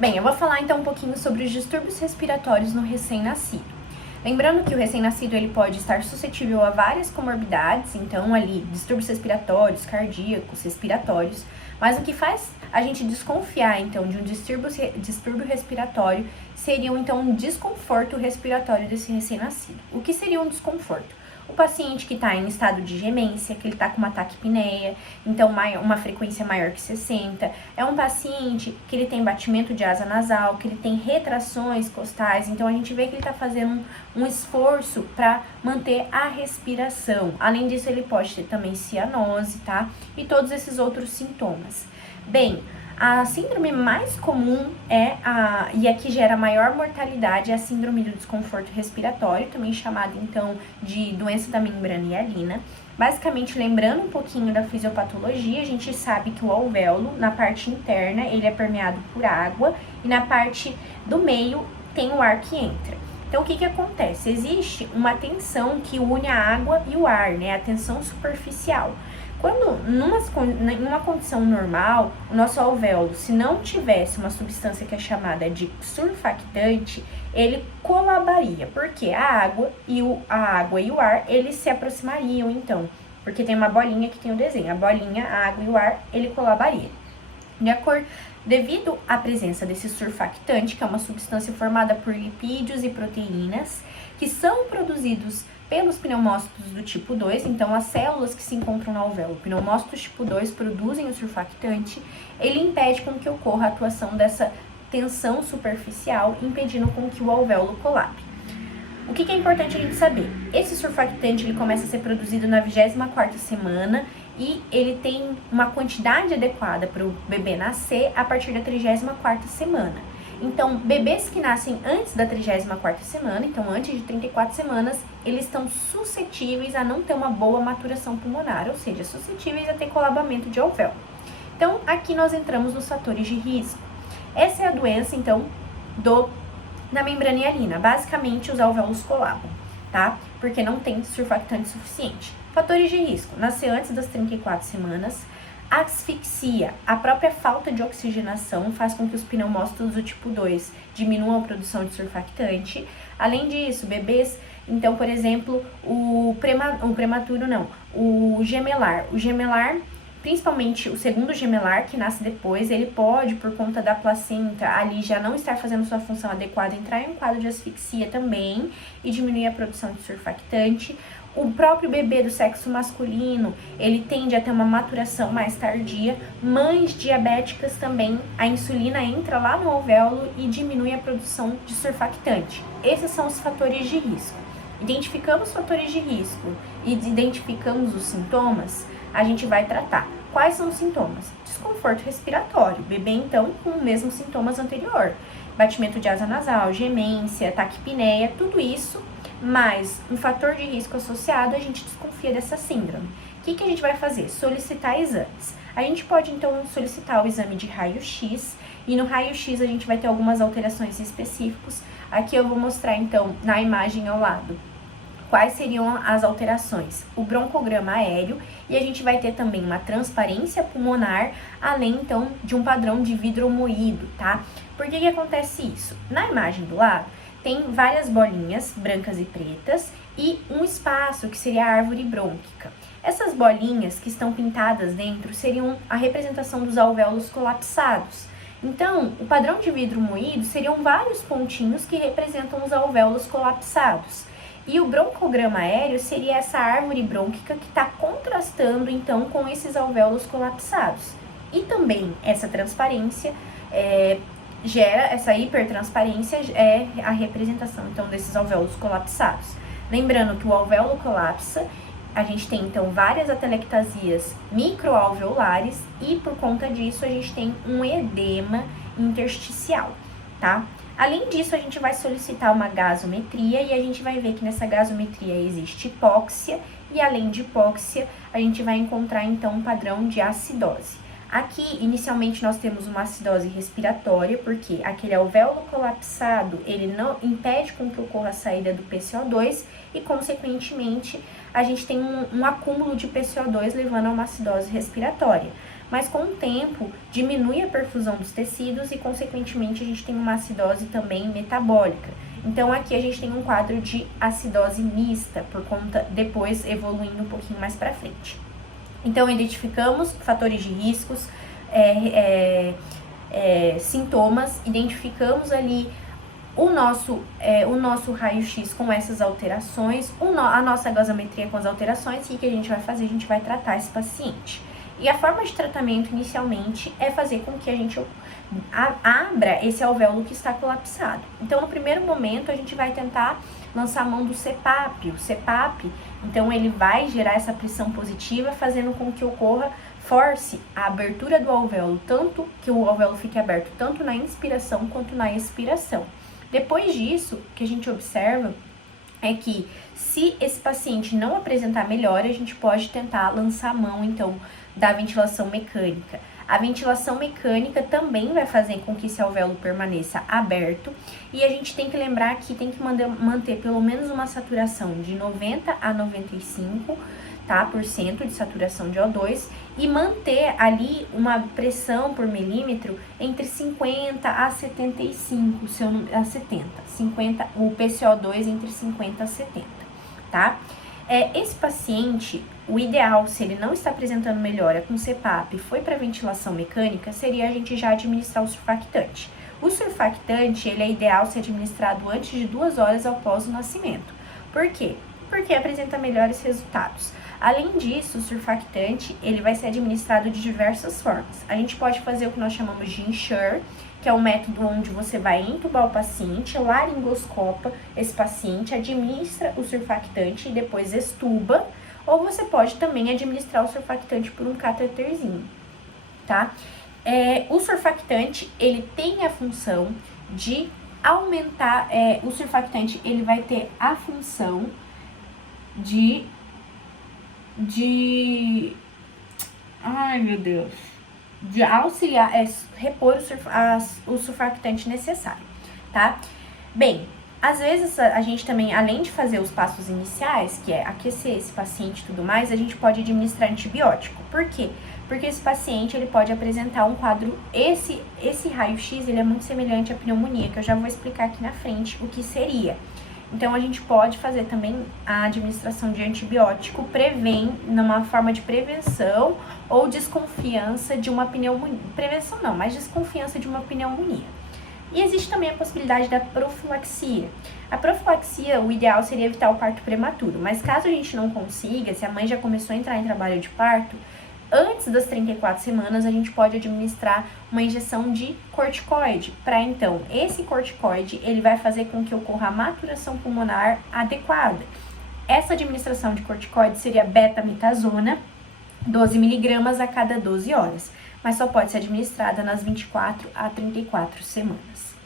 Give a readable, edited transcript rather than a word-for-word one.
Bem, eu vou falar então um pouquinho sobre os distúrbios respiratórios no recém-nascido. Lembrando que o recém-nascido ele pode estar suscetível a várias comorbidades, então ali distúrbios respiratórios, cardíacos, respiratórios, mas o que faz a gente desconfiar então de um distúrbio respiratório seria então um desconforto respiratório desse recém-nascido. O que seria um desconforto? O paciente que está em estado de gemência, que ele está com uma taquipneia, então uma frequência maior que 60, é um paciente que ele tem batimento de asa nasal, que ele tem retrações costais, então a gente vê que ele está fazendo um esforço para manter a respiração. Além disso, ele pode ter também cianose, tá? E todos esses outros sintomas. Bem, a síndrome mais comum e a que gera maior mortalidade é a síndrome do desconforto respiratório, também chamada então de doença da membrana hialina. Basicamente, lembrando um pouquinho da fisiopatologia, a gente sabe que o alvéolo, na parte interna, ele é permeado por água e na parte do meio tem o ar que entra. Então, o que acontece? Existe uma tensão que une a água e o ar, né? A tensão superficial. Quando, numa condição normal, o nosso alvéolo, se não tivesse uma substância que é chamada de surfactante, ele colabaria, porque a água e o ar, eles se aproximariam, então, porque tem uma bolinha que tem o desenho, a bolinha, a água e o ar, ele colabaria. Devido à presença desse surfactante, que é uma substância formada por lipídios e proteínas, que são produzidos pelos pneumócitos do tipo 2, então as células que se encontram no alvéolo, pneumócitos tipo 2, produzem o surfactante, ele impede com que ocorra a atuação dessa tensão superficial, impedindo com que o alvéolo colabe. O que é importante a gente saber? Esse surfactante ele começa a ser produzido na 24ª semana e ele tem uma quantidade adequada para o bebê nascer a partir da 34ª semana. Então, bebês que nascem antes da 34ª semana, então antes de 34 semanas, eles estão suscetíveis a não ter uma boa maturação pulmonar, ou seja, suscetíveis a ter colabamento de alvéolo. Então, aqui nós entramos nos fatores de risco. Essa é a doença, então, da membrana hialina. Basicamente, os alvéolos colabam, tá? Porque não tem surfactante suficiente. Fatores de risco: nascer antes das 34 semanas, asfixia, a própria falta de oxigenação faz com que os pneumócitos do tipo 2 diminuam a produção de surfactante. Além disso, bebês, então, por exemplo, o gemelar. O gemelar, principalmente o segundo gemelar, que nasce depois, ele pode, por conta da placenta, ali já não estar fazendo sua função adequada, entrar em um quadro de asfixia também e diminuir a produção de surfactante. O próprio bebê do sexo masculino, ele tende a ter uma maturação mais tardia. Mães diabéticas também, a insulina entra lá no alvéolo e diminui a produção de surfactante. Esses são os fatores de risco. Identificamos os fatores de risco e identificamos os sintomas, a gente vai tratar. Quais são os sintomas? Desconforto respiratório. Bebê, então, com os mesmos sintomas anterior. Batimento de asa nasal, gemência, taquipneia, tudo isso, mais um fator de risco associado, a gente desconfia dessa síndrome. O que a gente vai fazer? Solicitar exames. A gente pode, então, solicitar o exame de raio-x, e no raio-x a gente vai ter algumas alterações específicas. Aqui eu vou mostrar, então, na imagem ao lado, quais seriam as alterações? O broncograma aéreo, e a gente vai ter também uma transparência pulmonar, além então de um padrão de vidro moído, tá? Por que acontece isso? Na imagem do lado, tem várias bolinhas brancas e pretas e um espaço que seria a árvore brônquica. Essas bolinhas que estão pintadas dentro seriam a representação dos alvéolos colapsados. Então, o padrão de vidro moído seriam vários pontinhos que representam os alvéolos colapsados. E o broncograma aéreo seria essa árvore brônquica que está contrastando, então, com esses alvéolos colapsados. E também essa transparência essa hipertransparência é a representação, então, desses alvéolos colapsados. Lembrando que o alvéolo colapsa, a gente tem, então, várias atelectasias microalveolares e, por conta disso, a gente tem um edema intersticial, tá? Além disso, a gente vai solicitar uma gasometria e a gente vai ver que nessa gasometria existe hipóxia e, além de hipóxia, a gente vai encontrar, então, um padrão de acidose. Aqui, inicialmente, nós temos uma acidose respiratória, porque aquele alvéolo colapsado, ele não impede com que ocorra a saída do PCO2 e, consequentemente, a gente tem um acúmulo de PCO2 levando a uma acidose respiratória. mas com o tempo diminui a perfusão dos tecidos e, consequentemente, a gente tem uma acidose também metabólica. Então, aqui a gente tem um quadro de acidose mista, por conta, depois evoluindo um pouquinho mais para frente. Então, identificamos fatores de riscos, sintomas, identificamos ali o nosso raio-x com essas alterações, a nossa gasometria com as alterações, e o que a gente vai fazer? A gente vai tratar esse paciente. E a forma de tratamento, inicialmente, é fazer com que a gente abra esse alvéolo que está colapsado. Então, no primeiro momento, a gente vai tentar lançar a mão do CPAP. O CPAP, então, ele vai gerar essa pressão positiva, fazendo com que force a abertura do alvéolo, tanto que o alvéolo fique aberto tanto na inspiração quanto na expiração. Depois disso, o que a gente observa é que, se esse paciente não apresentar melhora, a gente pode tentar lançar a mão, então, da ventilação mecânica. A ventilação mecânica também vai fazer com que esse alvéolo permaneça aberto, e a gente tem que lembrar que tem que manter pelo menos uma saturação de 90 a 95%, tá, de saturação de O2, e manter ali uma pressão por milímetro entre 50 a 75, a 70, o PCO2 entre 50 a 70, tá? Esse paciente, o ideal, se ele não está apresentando melhora com CPAP e foi para ventilação mecânica, seria a gente já administrar o surfactante. O surfactante, ele é ideal ser administrado antes de 2 horas após o nascimento. Por quê? Porque apresenta melhores resultados. Além disso, o surfactante, ele vai ser administrado de diversas formas. A gente pode fazer o que nós chamamos de Ensure, que é um método onde você vai entubar o paciente, laringoscopa esse paciente, administra o surfactante e depois extuba, ou você pode também administrar o surfactante por um cateterzinho, tá? O surfactante, ele tem a função de aumentar, o surfactante, ele vai ter a função de auxiliar, repor o surfactante necessário, tá? Bem, às vezes a gente também, além de fazer os passos iniciais, que é aquecer esse paciente e tudo mais, a gente pode administrar antibiótico. Por quê? Porque esse paciente, ele pode apresentar um quadro, esse raio-x, ele é muito semelhante à pneumonia, que eu já vou explicar aqui na frente o que seria. Então, a gente pode fazer também a administração de antibiótico, numa forma de prevenção ou desconfiança de uma pneumonia. Prevenção não, mas desconfiança de uma pneumonia. E existe também a possibilidade da profilaxia. A profilaxia, o ideal seria evitar o parto prematuro, mas caso a gente não consiga, se a mãe já começou a entrar em trabalho de parto, antes das 34 semanas, a gente pode administrar uma injeção de corticoide. Para então, esse corticoide, ele vai fazer com que ocorra a maturação pulmonar adequada. Essa administração de corticoide seria betamitazona, 12 mg a cada 12 horas, mas só pode ser administrada nas 24 a 34 semanas.